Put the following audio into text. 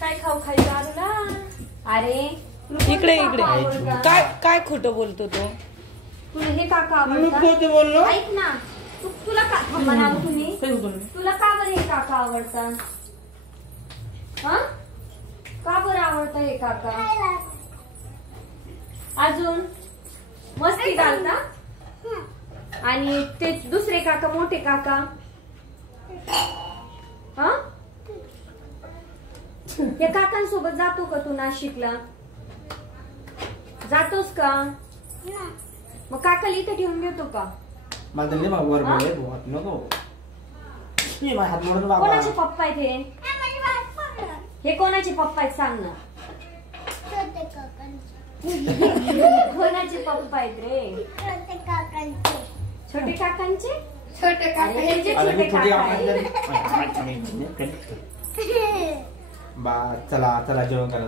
काय खाऊ खायचं आरुला? अरे इकडे इकडे काय काय खोटं बोलतो तो? तुला हे काका आवडतात? ऐक ना, तुला का म्हणाल तुम्ही तुला का बरं हे काका आवडतात? हा, का बरं आवडतं हे काका? अजून मस्ती घालता? आणि ते दुसरे काका, मोठे काका, हा, या काकांसोबत जातो का तू नाशिकला? जातोस का? मग काकाला इथे ठेवून घेतो का? कोणाचे पप्पा आहेत हे? हे कोणाचे पप्पा आहेत सांग ना. कोणाचे पप्पा आहेत रे? छोटे काकांचे. छोटे काकांचे? छोटे काका. चला चला जेवण करा.